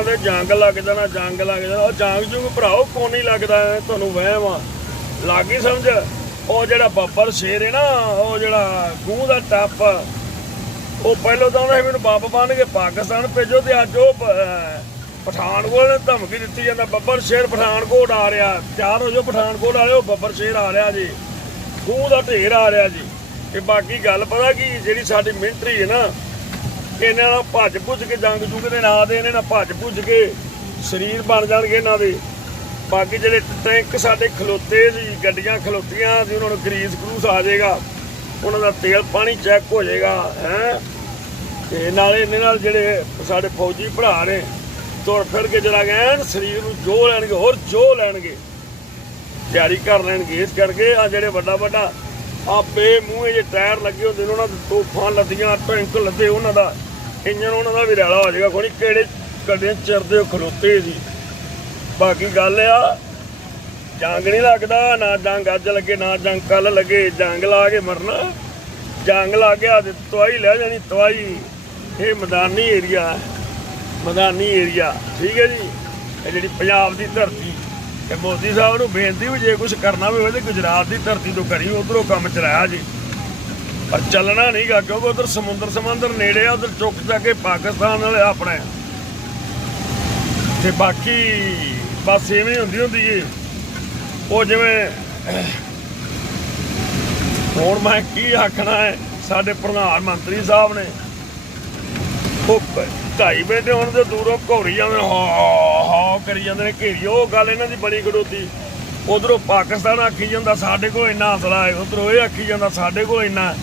ਆਂਦੇ ਜੰਗ ਲੱਗ ਜਾਣਾ, ਜੰਗ ਲੱਗ ਜਾਣਾ। ਉਹ ਜੰਗ ਜੁਗ ਭਰਾਓ ਕੋਈ ਨਹੀਂ ਲੱਗਦਾ ਤੁਹਾਨੂੰ ਵਹਿਮ ਆ। ਲੱਗ ਹੀ ਸਮਝ? ਉਹ ਜਿਹੜਾ ਬੱਬਰ ਸ਼ੇਰ ਹੈ ਨਾ, ਉਹ ਜਿਹੜਾ ਗੂੰ ਦਾ ਟੱਪ, ਉਹ ਪਹਿਲਾਂ ਤਾਂ ਉਹਨੇ ਮੈਨੂੰ ਬੱਬ ਬਣ ਕੇ ਪਾਕਿਸਤਾਨ ਭੇਜੋ ਤੇ ਅੱਜ ਉਹ ਪਠਾਨਕੋਟ ਨੇ ਧਮਕੀ ਦਿੱਤੀ ਜਾਂਦਾ, ਬੱਬਰ ਸ਼ੇਰ ਪਠਾਨਕੋਟ ਆ ਰਿਹਾ। ਤਿਆਰ ਹੋ ਜਾਓ ਪਠਾਨਕੋਟ ਵਾਲਿਓ ਉਹ ਬੱਬਰ ਸ਼ੇਰ ਆ ਰਿਹਾ ਜੀ। ਗੂੰ ਦਾ ਢੇਰ ਆ ਰਿਹਾ ਜੀ। ਤੇ ਬਾਕੀ ਗੱਲ ਪਤਾ ਕੀ, ਜਿਹੜੀ ਸਾਡੀ ਮਿਲਟਰੀ ਹੈ ਨਾ ਇਹਨਾਂ ਨਾਲ ਭੱਜ ਭੁੱਜ ਕੇ ਜੰਗ ਜੁਗ ਦੇ ਨਾਂ ਦੇ, ਇਹਨਾਂ ਨਾਲ ਭੱਜ ਭੁੱਜ ਕੇ ਸਰੀਰ ਬਣ ਜਾਣਗੇ ਇਹਨਾਂ ਦੇ। ਬਾਕੀ ਜਿਹੜੇ ਟੈਂਕ ਸਾਡੇ ਖਲੋਤੇ ਸੀ, ਗੱਡੀਆਂ ਖਲੋਤੀਆਂ ਸੀ, ਉਹਨਾਂ ਨੂੰ ਗਰੀਸ ਕਰੂਸ ਆ ਜਾਏਗਾ। ਉਹਨਾਂ ਦਾ ਤੇਲ ਪਾਣੀ ਚੈੱਕ ਹੋ ਜਾਏਗਾ, ਹੈ? ਤੇ ਨਾਲੇ ਇਹਨਾਂ ਨਾਲ ਜਿਹੜੇ ਸਾਡੇ ਫੌਜੀ ਭਰਾ ਨੇ, ਤੁਰ ਫਿਰ ਕੇ ਜਰਾ ਗਏ ਸਰੀਰ ਨੂੰ ਜੋ ਲੈਣਗੇ, ਹੋਰ ਜੋ ਲੈਣਗੇ। ਤਿਆਰੀ ਕਰ ਲੈਣਗੇ, ਇਸ ਕਰਕੇ ਆ ਜਿਹੜੇ ਵੱਡਾ ਵੱਡਾ ਆ ਬੇ ਮੂੰਹੇ ਜੇ ਟਾਇਰ ਲੱਗੇ ਹੁੰਦੇ ਨੇ, ਉਹਨਾਂ ਦੇ ਤੋਫਾਂ ਲੱਦੀਆਂ ਟੈਂਕ ਲੱਦੇ ਉਹਨਾਂ ਦਾ। ਇੰਜਨ ਉਹਨਾਂ ਦਾ ਵੀ ਰੈਲਾ ਹੋ ਜਾਏਗਾ ਕੋਈ ਕਿਹੜੇ ਗੱਡੇ ਚਿਰਦੇ ਉਹ ਖਲੋਤੇ ਸੀ ਬਾਕੀ ਗੱਲ ਆ, ਜੰਗ ਨਹੀਂ ਲੱਗਦਾ, ਨਾ ਜੰਗ ਅੱਜ ਲੱਗੇ, ਨਾ ਜੰਗ ਕੱਲ ਲੱਗੇ, ਜੰਗ ਲਾ ਕੇ ਮਰਨਾ। ਜੰਗ ਲਾ ਗਿਆ ਤੇ ਤਵਾਈ ਲੈ ਜਾਣੀ ਤਵਾਈ ਇਹ ਮੈਦਾਨੀ ਏਰੀਆ ਮੈਦਾਨੀ ਏਰੀਆ, ਠੀਕ ਹੈ ਜੀ? ਇਹ ਜਿਹੜੀ ਪੰਜਾਬ ਦੀ ਧਰਤੀ, ਤੇ ਮੋਦੀ ਸਾਹਿਬ ਨੂੰ ਬੇਨਤੀ ਵੀ ਜੇ ਕੁਝ ਕਰਨਾ ਹੋਵੇ ਤੇ ਗੁਜਰਾਤ ਦੀ ਧਰਤੀ ਤੋਂ ਕਰੀ ਉਧਰੋਂ ਕੰਮ ਚਲਾਇਆ ਜੀ। ਪਰ ਚੱਲਣਾ ਨਹੀਂਗਾ ਕਿਉਂਕਿ ਉਧਰ ਸਮੁੰਦਰ ਸਮੁੰਦਰ ਨੇੜੇ ਆ, ਉਧਰ ਚੁੱਕ ਜਾ ਕੇ ਪਾਕਿਸਤਾਨ ਵਾਲੇ ਆਪਣੇ। ਤੇ ਬਾਕੀ ਬਸ ਐਵੇਂ ਹੁੰਦੀ ਹੁੰਦੀ ਏ। ਉਹ ਜਿਵੇਂ, ਹੁਣ ਮੈਂ ਕੀ ਆਖਣਾ ਹੈ ਸਾਡੇ ਪ੍ਰਧਾਨ ਮੰਤਰੀ ਸਾਹਿਬ ਨੇ। ਉਹ ਪ- ਢਾਈ ਵਜੇ ਹੁਣ ਤੇ ਦੂਰੋਂ ਘੋਰੀ ਜਾਂਦੇ ਹਾ ਹਾ ਕਰੀ ਜਾਂਦੇ ਨੇ ਘੇਰੀ। ਉਹ ਗੱਲ ਇਹਨਾਂ ਦੀ ਬੜੀ ਗੜੋਤੀ ਉਧਰੋਂ ਪਾਕਿਸਤਾਨ ਆਖੀ ਜਾਂਦਾ, ਸਾਡੇ ਕੋਲ ਇੰਨਾ ਹਸਲਾ ਹੈ ਉਧਰੋਂ ਇਹ ਆਖੀ ਜਾਂਦਾ, ਸਾਡੇ ਕੋਲ ਇੰਨਾ।